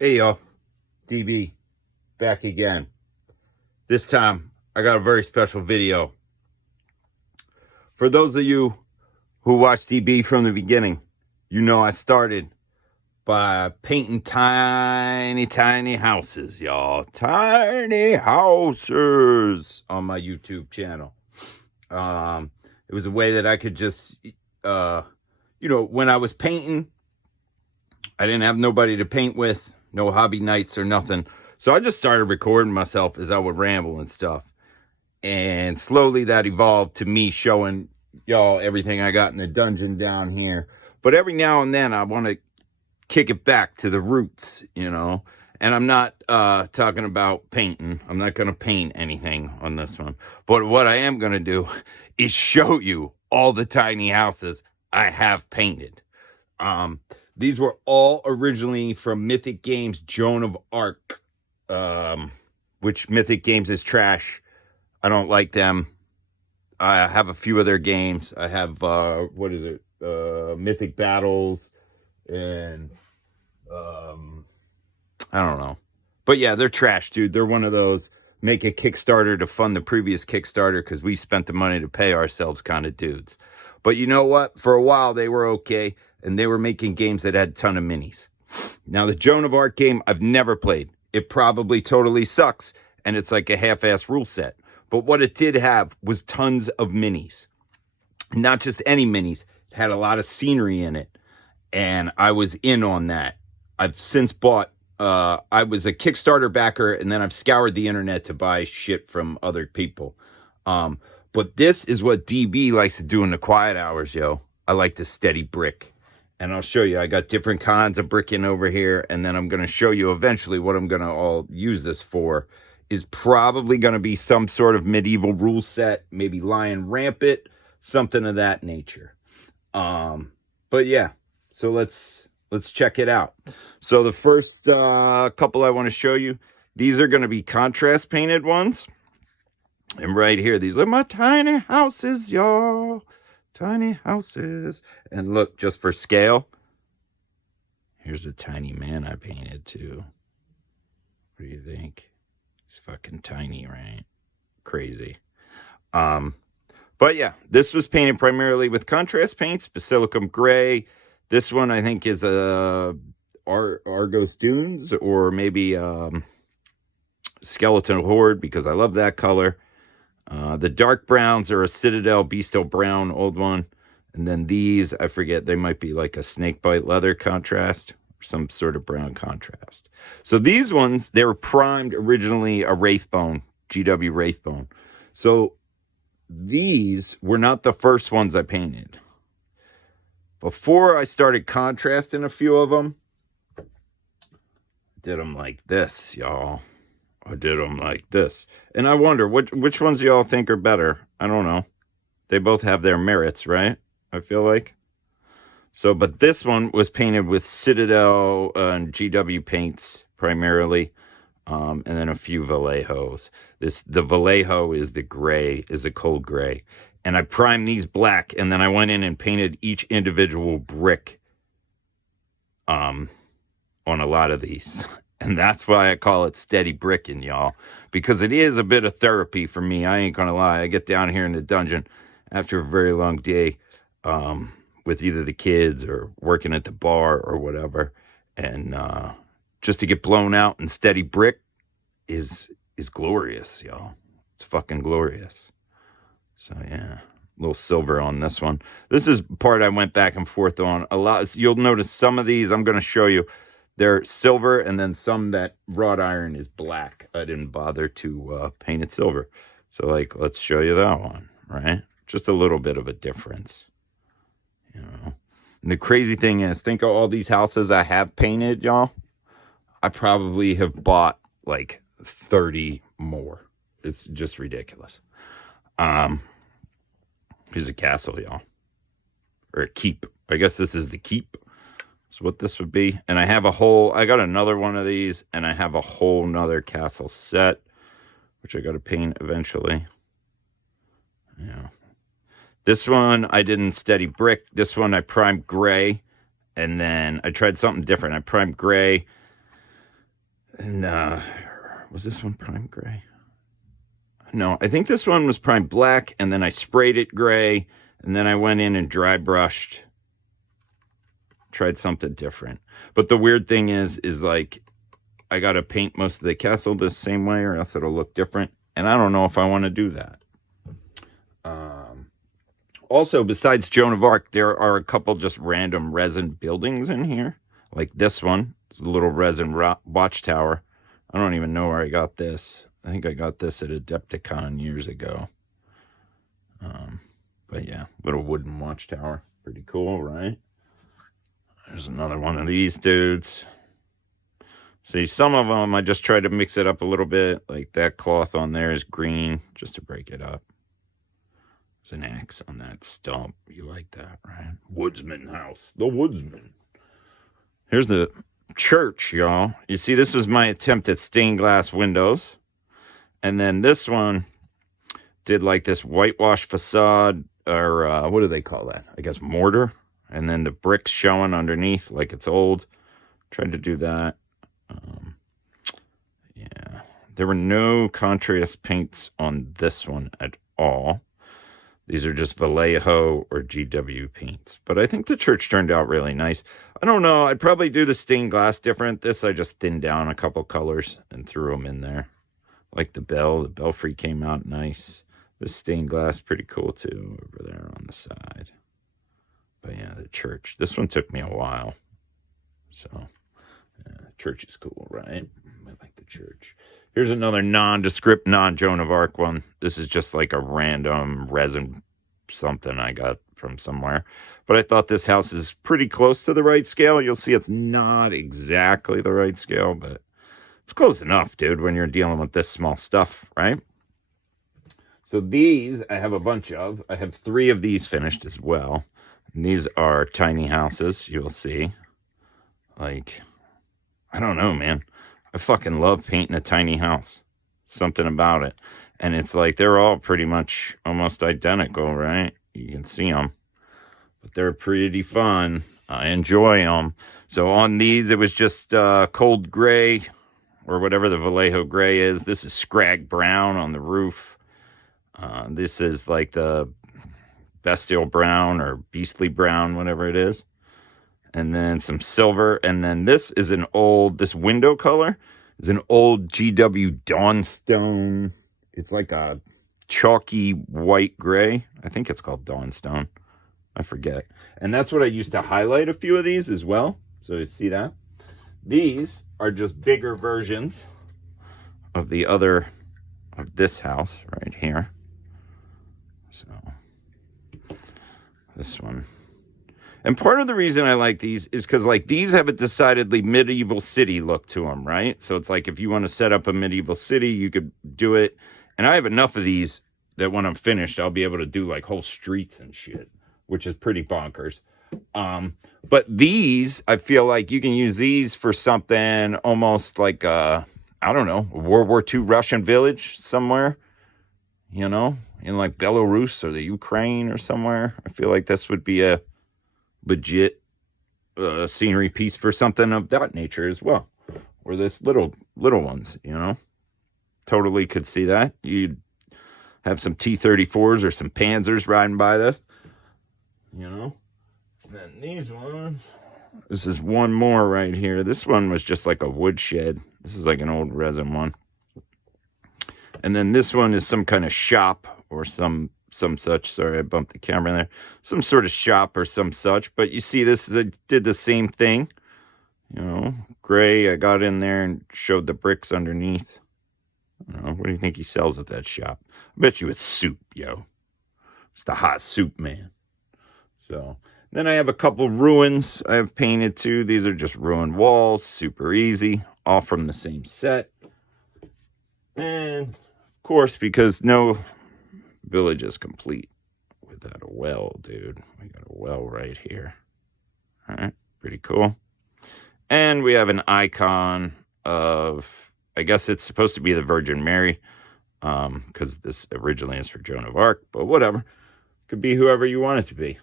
Hey y'all, DB back again. This time I got a very special video. For those of you who watched DB from the beginning, you know I started by painting tiny houses, y'all. Tiny houses on my YouTube channel. It was a way that I could just, when I was painting, I didn't have nobody to paint with, no hobby nights or nothing. So I just started recording myself as I would ramble and stuff. And slowly that evolved to me showing y'all everything I got in the dungeon down here. But every now and then I want to kick it back to the roots, And I'm not talking about painting. I'm not going to paint anything on this one. But what I am going to do is show you all the tiny houses I have painted. These were all originally from Mythic Games' Joan of Arc, which Mythic Games is trash. I don't like them. I have a few of their games. I have, Mythic Battles, and, I don't know. But yeah, they're trash, dude. They're one of those make a Kickstarter to fund the previous Kickstarter because we spent the money to pay ourselves kind of dudes. But you know what? For a while, they were okay, and they were making games that had a ton of minis. Now, the Joan of Arc game, I've never played. It probably totally sucks, and it's like a half-ass rule set. But what it did have was tons of minis. Not just any minis. It had a lot of scenery in it, and I was in on that. I've since bought, I was a Kickstarter backer, and then I've scoured the internet to buy shit from other people. But this is what DB likes to do in the quiet hours, yo. I like to steady brick. And I'll show you. I got different kinds of bricking over here, and then I'm going to show you eventually what I'm going to all use this for. Is probably going to be some sort of medieval rule set, maybe Lion Rampant, something of that nature. But yeah, so let's check it out. So the first couple I want to show you, these are going to be contrast painted ones. And right here, these are my tiny houses, y'all. Tiny houses. And look, just for scale, here's a tiny man I painted too. What do you think? He's fucking tiny, right? Crazy. But yeah, this was painted primarily with contrast paints, Basilicum Gray. This one I think is a Argos Dunes, or maybe Skeleton Horde, because I love that color. The dark browns are a Citadel Beastal Brown, old one. And then these, I forget, they might be like a snakebite leather contrast, or some sort of brown contrast. So these ones, they were primed originally a Wraithbone, GW Wraithbone. So these were not the first ones I painted. Before I started contrasting a few of them, I did them like this, y'all. I did them like this. And I wonder, which ones y'all think are better? I don't know. They both have their merits, right? I feel like. So, but this one was painted with Citadel and GW paints primarily. And then a few Vallejos. The Vallejo is the gray, is a cold gray. And I primed these black, and then I went in and painted each individual brick on a lot of these. And that's why I call it steady bricking, y'all. Because it is a bit of therapy for me. I ain't gonna lie. I get down here in the dungeon after a very long day with either the kids or working at the bar or whatever. And just to get blown out and steady brick is glorious, y'all. It's fucking glorious. So yeah, a little silver on this one. This is part I went back and forth on a lot. You'll notice some of these I'm going to show you. They're silver, and then some that wrought iron is black. I didn't bother to paint it silver. So, like, let's show you that one, right? Just a little bit of a difference, And the crazy thing is, think of all these houses I have painted, y'all. I probably have bought, like, 30 more. It's just ridiculous. Here's a castle, y'all. Or a keep. I guess this is the keep. That's what this would be. And I have I got another one of these, and I have a whole nother castle set, which I got to paint eventually. Yeah. This one, I didn't steady brick. This one, I primed gray, and then I tried something different. I primed gray, And was this one prime gray? No, I think this one was prime black, and then I sprayed it gray, and then I went in and dry brushed. Tried something different. But the weird thing is like, I got to paint most of the castle the same way or else it'll look different. And I don't know if I want to do that. Also, besides Joan of Arc, there are a couple just random resin buildings in here. Like this one. It's a little resin watchtower. I don't even know where I got this. I think I got this at Adepticon years ago. But yeah, little wooden watchtower. Pretty cool, right? There's another one of these dudes. See, some of them, I just try to mix it up a little bit. Like that cloth on there is green, just to break it up. There's an axe on that stump. You like that, right? Woodsman house. The Woodsman. Here's the church, y'all. You see, this was my attempt at stained glass windows. And then this one did like this whitewash facade, or what do they call that? I guess mortar. And then the bricks showing underneath like it's old. Tried to do that. Yeah. There were no contrast paints on this one at all. These are just Vallejo or GW paints. But I think the church turned out really nice. I don't know. I'd probably do the stained glass different. This, I just thinned down a couple colors and threw them in there. Like the bell. The belfry came out nice. The stained glass, pretty cool too, over there on the side. But yeah, the church. This one took me a while. So, yeah, the church is cool, right? I like the church. Here's another nondescript, non-Joan of Arc one. This is just like a random resin something I got from somewhere. But I thought this house is pretty close to the right scale. You'll see it's not exactly the right scale, but it's close enough, dude, when you're dealing with this small stuff, right? So these, I have a bunch of. I have 3 of these finished as well. And these are tiny houses, you'll see. Like, I don't know, man. I fucking love painting a tiny house. Something about it. And it's like they're all pretty much almost identical, right? You can see them. But they're pretty fun. I enjoy them. So on these, it was just cold gray or whatever the Vallejo gray is. This is scrag brown on the roof. This is like the bestial brown or beastly brown, whatever it is. And then some silver. And then this is this window color is an old GW Dawnstone. It's like a chalky white gray. I think it's called Dawnstone. I forget. And that's what I used to highlight a few of these as well. So you see that? These are just bigger versions of this house right here. So this one. And part of the reason I like these is because, like, these have a decidedly medieval city look to them, right? So it's like if you want to set up a medieval city, you could do it. And I have enough of these that when I'm finished, I'll be able to do, like, whole streets and shit, which is pretty bonkers. But these, I feel like you can use these for something almost like, I don't know, a World War II Russian village somewhere, you know, in, like, Belarus or the Ukraine or somewhere. I feel like this would be a legit scenery piece for something of that nature as well, or this little ones, you know. Totally could see that. You'd have some T-34s or some Panzers riding by this, you know. And then these ones, this is one more right here. This one was just like a woodshed. This is like an old resin one. And then this one is some kind of shop or some such. Sorry, I bumped the camera in there. Some sort of shop or some such. But you see this, did the same thing. You know, gray. I got in there and showed the bricks underneath. I don't know, what do you think he sells at that shop? I bet you it's soup, yo. It's the hot soup man. So, then I have a couple ruins I have painted too. These are just ruined walls. Super easy. All from the same set. And, of course, because no village is complete without a well, dude. We got a well right here. All right, pretty cool. And we have an icon of, I guess it's supposed to be the Virgin Mary, because this originally is for Joan of Arc, but whatever. Could be whoever you want it to be.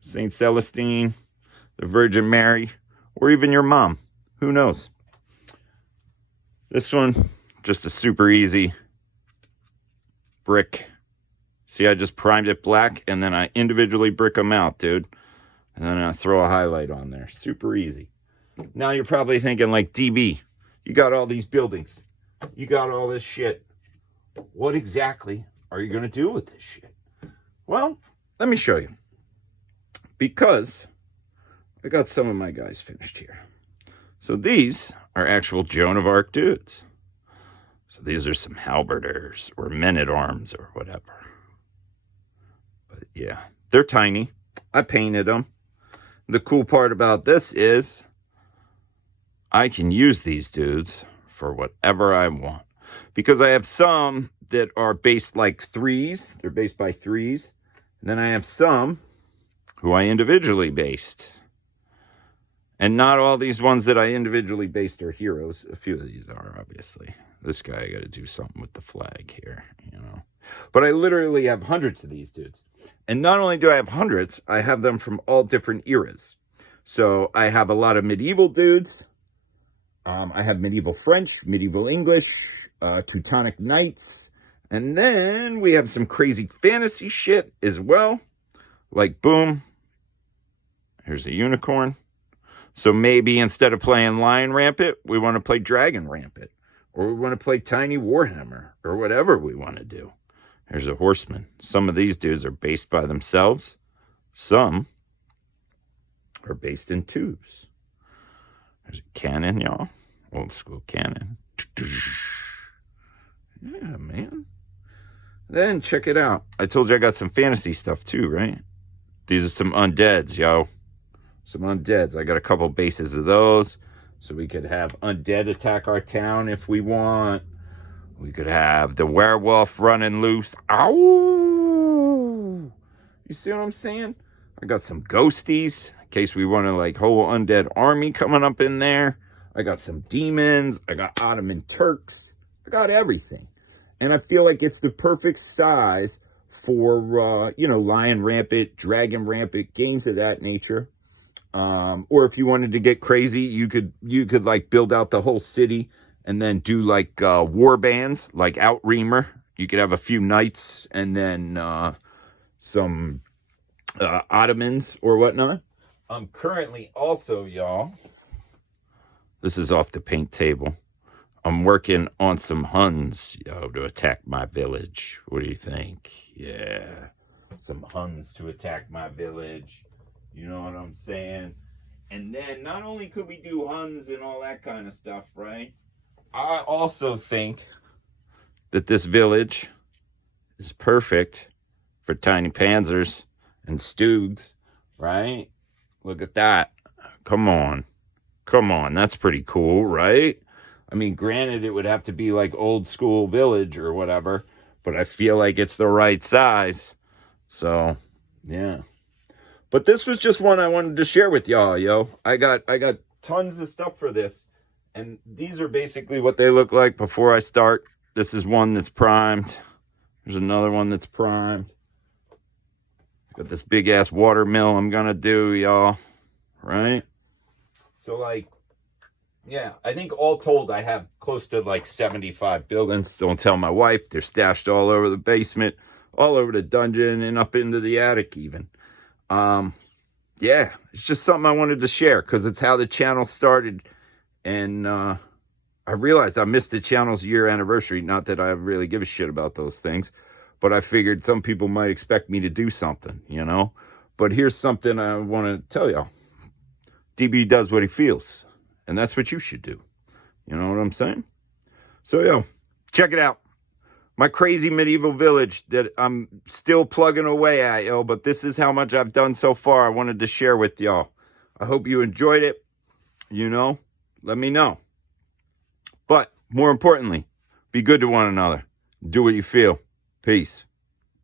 Saint Celestine, the Virgin Mary, or even your mom. Who knows? This one, just a super easy brick. See, I just primed it black, and then I individually brick them out, dude. And then I throw a highlight on there. Super easy. Now you're probably thinking, like, DB, you got all these buildings. You got all this shit. What exactly are you going to do with this shit? Well, let me show you. Because I got some of my guys finished here. So these are actual Joan of Arc dudes. So these are some halberders or men-at-arms or whatever. But yeah, they're tiny. I painted them. The cool part about this is I can use these dudes for whatever I want. Because I have some that are based like threes. They're based by threes. And then I have some who I individually based. And not all these ones that I individually based are heroes. A few of these are, obviously. This guy, I got to do something with the flag here, you know. But I literally have hundreds of these dudes. And not only do I have hundreds, I have them from all different eras. So I have a lot of medieval dudes. I have medieval French, medieval English, Teutonic Knights. And then we have some crazy fantasy shit as well. Like, boom. Here's a unicorn. So maybe instead of playing Lion Rampant, we want to play Dragon Rampant. Or we want to play Tiny Warhammer. Or whatever we want to do. Here's a horseman. Some of these dudes are based by themselves. Some are based in twos. There's a cannon, y'all. Old school cannon. Yeah, man. Then check it out. I told you I got some fantasy stuff too, right? These are some undeads, yo. Some undeads. I got a couple bases of those. So we could have undead attack our town if we want. We could have the werewolf running loose. Ow! You see what I'm saying? I got some ghosties in case we want to like whole undead army coming up in there. I got some demons. I got Ottoman Turks. I got everything. And I feel like it's the perfect size for, Lion Rampant, Dragon Rampant, games of that nature. Or if you wanted to get crazy, you could like build out the whole city and then do like war bands, like Outreamer. You could have a few knights and then some Ottomans or whatnot. I'm currently also, y'all, this is off the paint table. I'm working on some Huns, to attack my village. What do you think? Yeah, some Huns to attack my village. You know what I'm saying? And then not only could we do Huns and all that kind of stuff, right? I also think that this village is perfect for tiny panzers and stoogs, right? Look at that. Come on. Come on. That's pretty cool, right? I mean, granted, it would have to be like old school village or whatever, but I feel like it's the right size. So, yeah. But this was just one I wanted to share with y'all, yo. I got tons of stuff for this. And these are basically what they look like before I start. This is one that's primed. There's another one that's primed. Got this big ass water mill I'm gonna do, y'all. Right? So like, yeah, I think all told I have close to like 75 buildings. Don't tell my wife. They're stashed all over the basement, all over the dungeon, and up into the attic even. Yeah, it's just something I wanted to share because it's how the channel started. And I realized I missed the channel's year anniversary. Not that I really give a shit about those things, but I figured some people might expect me to do something, But here's something I want to tell y'all. DB does what he feels, and that's what you should do. You know what I'm saying? So, check it out. My crazy medieval village that I'm still plugging away at, but this is how much I've done so far. I wanted to share with y'all. I hope you enjoyed it. Let me know. But more importantly, be good to one another. Do what you feel. Peace.